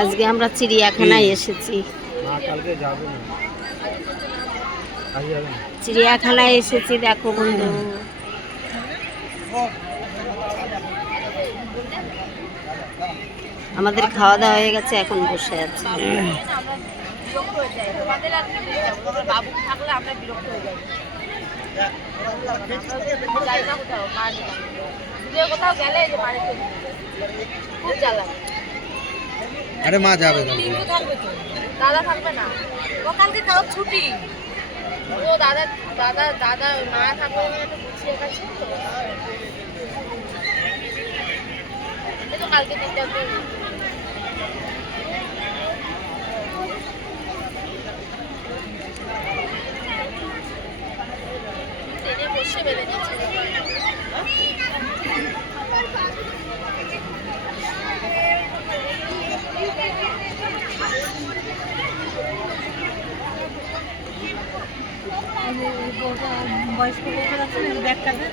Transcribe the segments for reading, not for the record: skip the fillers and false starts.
আজকে আমরা চিড়িয়াখানায় এসেছি। চিড়িয়াখানায় এসেছি, দেখো বন্ধু। আমাদের খাওয়া দাওয়া হয়ে গেছে, এখন বসে আছি। আরে মা যাবে, দাদা থাকবে না, ও কালকে কারো ছুটি। ও দাদা দাদা দাদা মা থাকবে একটু গুছিয়ে গেছে তো কালকে দিনটা ট্রেনে বসে বেঁধে নিচ্ছে। বয়স্ক লোকের আছে ব্যাগটাতে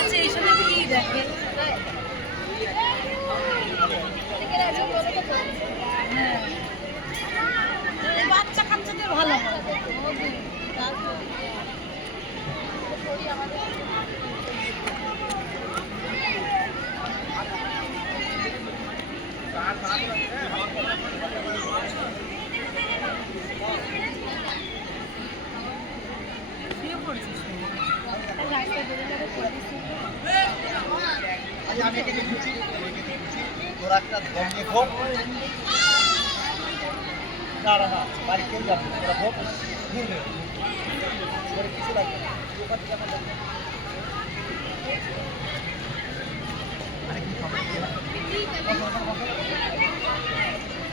আচ্ছা এই সময় কি দেখে বাচ্চা কাচ্চাদের ভালো আমি এটাকে বুঝি তোরা একটা দমকে খোপ না বাড়ি কেউ যাবে তোরা খোপ ঘুরবে কিছু লাগবে না ওখান থেকে আমার আরে কি খবর